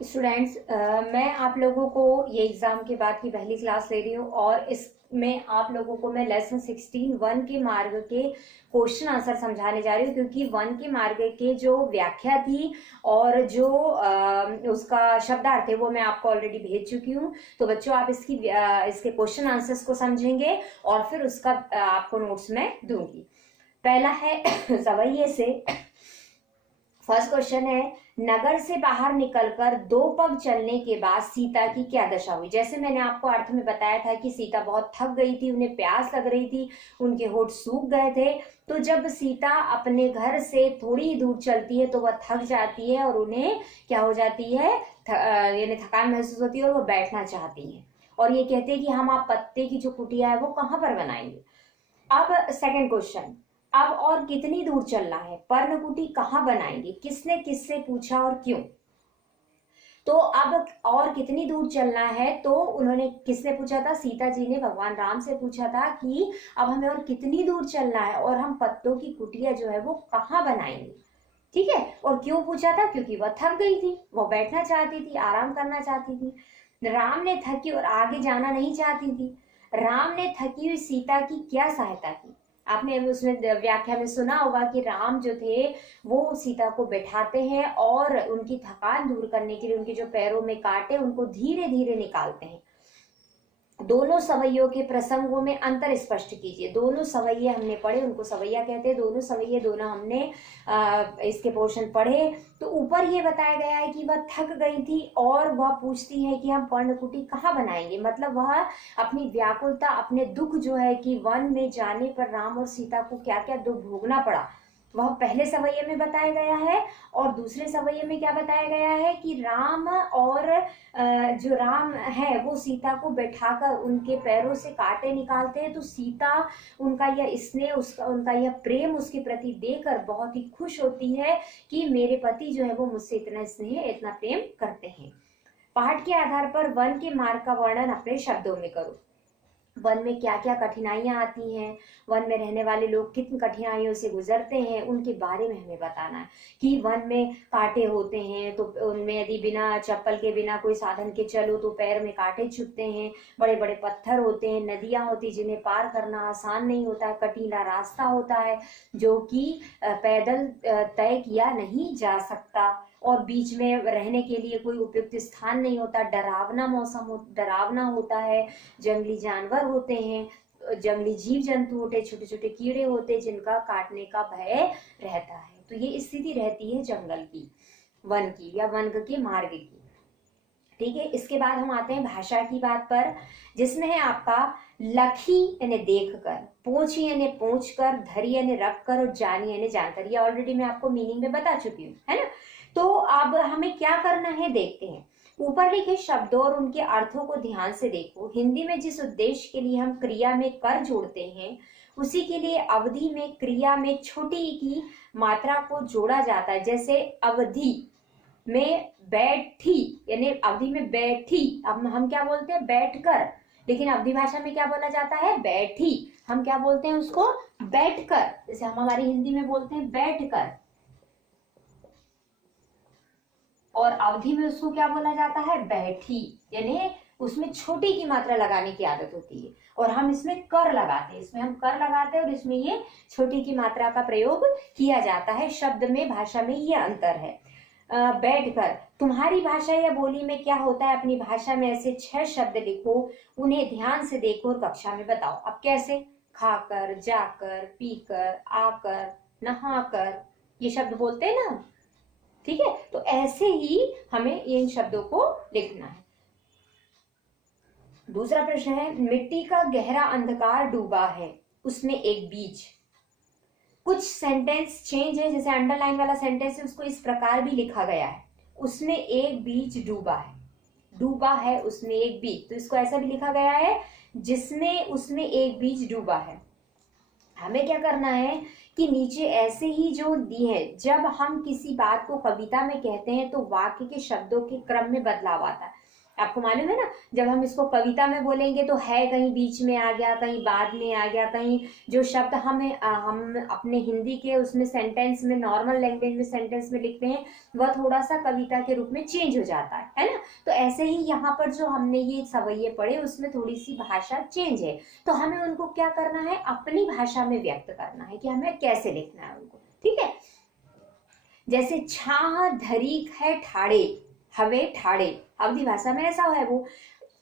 Students, मैं आप लोगों को ये एग्जाम के बाद की पहली क्लास ले रही हूँ और इसमें आप लोगों को मैं लेसन 16 वन के मार्ग के क्वेश्चन आंसर समझाने जा रही हूँ, क्योंकि वन के मार्ग के जो व्याख्या थी और जो उसका शब्दार्थ है वो मैं आपको ऑलरेडी भेज चुकी हूँ। तो बच्चों, आप इसके क्वेश्चन आंसर्स को समझेंगे और फिर उसका आपको नोट्स मैं दूंगी। पहला है सवैये से। फर्स्ट क्वेश्चन है, नगर से बाहर निकलकर 2 पग चलने के बाद सीता की क्या दशा हुई। जैसे मैंने आपको अर्थ में बताया था कि सीता बहुत थक गई थी, उन्हें प्यास लग रही थी, उनके होठ सूख गए थे। तो जब सीता अपने घर से थोड़ी ही दूर चलती है तो वह थक जाती है और उन्हें क्या हो जाती है, यानी थकान महसूस होती है और वो बैठना चाहती है और ये कहते हैं कि हम आप पत्ते की जो कुटिया है वो कहाँ पर बनाएंगे। अब सेकंड क्वेश्चन, अब और कितनी दूर चलना है, पर्णकुटी कहाँ बनाएंगे, किसने किससे पूछा और क्यों। तो अब और कितनी दूर चलना है, तो उन्होंने किसने पूछा था, सीता जी ने भगवान राम से पूछा था कि अब हमें और कितनी दूर चलना है और हम पत्तों की कुटिया जो है वो कहाँ बनाएंगे। ठीक है, और क्यों पूछा था, क्योंकि वह थक गई थी, वो बैठना चाहती थी, आराम करना चाहती थी। राम ने थकी और आगे जाना नहीं चाहती थी। राम ने थकी हुई सीता की क्या सहायता की। आपने उसमें व्याख्या में सुना होगा कि राम जो थे वो सीता को बैठाते हैं और उनकी थकान दूर करने के लिए उनके जो पैरों में कांटे उनको धीरे धीरे निकालते हैं। दोनों सवैयों के प्रसंगों में अंतर स्पष्ट कीजिए। दोनों सवैये हमने पढ़े, उनको सवैया कहते हैं। दोनों सवैये दोनों हमने इसके पोर्शन पढ़े। तो ऊपर ये बताया गया है कि वह थक गई थी और वह पूछती है कि हम पर्णकुटी कहाँ बनाएंगे। मतलब वह अपनी व्याकुलता, अपने दुख जो है कि वन में जाने पर राम और सीता को क्या क्या दुख भोगना पड़ा, वह पहले सवैये में बताया गया है। और दूसरे सवैये में क्या बताया गया है कि राम और जो राम है वो सीता को बैठाकर उनके पैरों से कांटे निकालते हैं। तो सीता उनका यह स्नेह, उसका उनका यह प्रेम उसके प्रति देकर बहुत ही खुश होती है कि मेरे पति जो है वो मुझसे इतना स्नेह, इतना प्रेम करते हैं। पाठ के आधार पर वन के मार्ग का वर्णन अपने शब्दों में करो। वन में क्या क्या कठिनाइयां आती हैं, वन में रहने वाले लोग किन कठिनाइयों से गुजरते हैं, उनके बारे में हमें बताना है। कि वन में कांटे होते हैं तो उनमें यदि बिना चप्पल के, बिना कोई साधन के चलो तो पैर में कांटे चुभते हैं। बड़े बड़े पत्थर होते हैं, नदियां होती जिन्हें पार करना आसान नहीं होता है, कटीला रास्ता होता है जो कि पैदल तय किया नहीं जा सकता। और बीच में रहने के लिए कोई उपयुक्त स्थान नहीं होता, डरावना मौसम डरावना होता है। जंगली जानवर होते हैं, जंगली जीव जंतु होते, छोटे छोटे कीड़े होते जिनका काटने का भय रहता है। तो ये स्थिति रहती है जंगल की, वन की या वन के मार्ग की। ठीक है, इसके बाद हम आते हैं भाषा की बात पर, जिसमें है आपका लखी यानी देखकर, पोछी यानी पोंछ कर, धरी यानी रख कर और जानी यानी जानकर। ये ऑलरेडी मैं आपको मीनिंग में बता चुकी हूँ, है ना। तो अब हमें क्या करना है देखते हैं। ऊपर लिखे शब्दों और उनके अर्थों को ध्यान से देखो। हिंदी में जिस उद्देश्य के लिए हम क्रिया में कर जोड़ते हैं उसी के लिए अवधि में क्रिया में छोटी की मात्रा को जोड़ा जाता है। जैसे अवधि में बैठी यानी अवधि में बैठी, अब हम क्या बोलते हैं, बैठकर। लेकिन अवधि भाषा में क्या बोला जाता है, बैठी। हम क्या बोलते हैं उसको, बैठकर। जैसे हम हमारी हिंदी में बोलते हैं बैठकर, और अवधि में उसको क्या बोला जाता है, बैठी। यानी उसमें छोटी की मात्रा लगाने की आदत होती है और हम इसमें कर लगाते हैं, इसमें हम कर लगाते हैं और इसमें ये छोटी की मात्रा का प्रयोग किया जाता है। शब्द में, भाषा में ये अंतर है। बैठकर। तुम्हारी भाषा या बोली में क्या होता है, अपनी भाषा में ऐसे 6 शब्द लिखो, उन्हें ध्यान से देखो और कक्षा में बताओ। अब कैसे, खाकर, जाकर, पीकर, आकर, नहाकर, ये शब्द बोलते हैं ना। ठीक है, तो ऐसे ही हमें इन शब्दों को लिखना है। दूसरा प्रश्न है, मिट्टी का गहरा अंधकार डूबा है, उसमें एक बीज। कुछ सेंटेंस चेंज है, जैसे अंडरलाइन वाला सेंटेंस है उसको इस प्रकार भी लिखा गया है, उसमें एक बीज डूबा है। डूबा है उसमें एक बीज, तो इसको ऐसा भी लिखा गया है जिसमें उसमें एक बीज डूबा है। हमें क्या करना है कि नीचे ऐसे ही जो दी है, जब हम किसी बात को कविता में कहते हैं तो वाक्य के शब्दों के क्रम में बदलाव आता है। आपको मालूम है ना, जब हम इसको कविता में बोलेंगे तो है कहीं बीच में आ गया, कहीं बाद में आ गया, कहीं जो शब्द हम अपने हिंदी के उसमें सेंटेंस में, नॉर्मल लैंग्वेज में सेंटेंस में लिखते हैं, वह थोड़ा सा कविता के रूप में चेंज हो जाता है ना। तो ऐसे ही यहाँ पर जो हमने ये सवैये पढ़े उसमें थोड़ी सी भाषा चेंज है, तो हमें उनको क्या करना है, अपनी भाषा में व्यक्त करना है कि हमें कैसे लिखना है उनको, ठीक है। जैसे छाह धरीक है ठाड़े, हवे ठाड़े, अवधी भाषा में ऐसा है वो,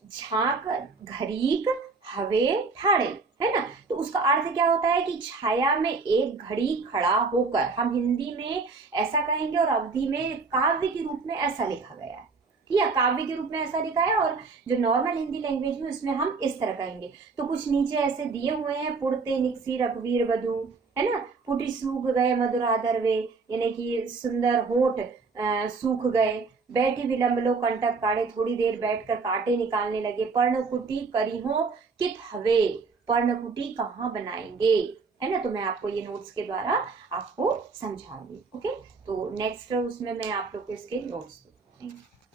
झांक घरीक हवे ठाड़े, है ना। तो उसका अर्थ क्या होता है कि छाया में एक घड़ी खड़ा होकर, हम हिंदी में ऐसा कहेंगे और अवधी में काव्य के रूप में ऐसा लिखा गया है, ठीक है, काव्य के रूप में ऐसा लिखा है, और जो नॉर्मल हिंदी लैंग्वेज में उसमें हम इस तरह कहेंगे। तो कुछ नीचे ऐसे दिए हुए हैं, पुड़ते निकसी रघुवीर बधु, है ना, पुटी सूख गए मधुराधर वे, यानी कि सुंदर होठ सूख गए, बैठी विलंब लो कंटक काढ़े, थोड़ी देर बैठकर कांटे निकालने लगे, पर्णकुटी करीहो कित हवे, पर्णकुटी कहाँ बनाएंगे, है ना। तो मैं आपको ये नोट्स के द्वारा आपको समझाऊंगी, ओके। तो नेक्स्ट उसमें मैं आप लोग को इसके नोट्स दूंगी।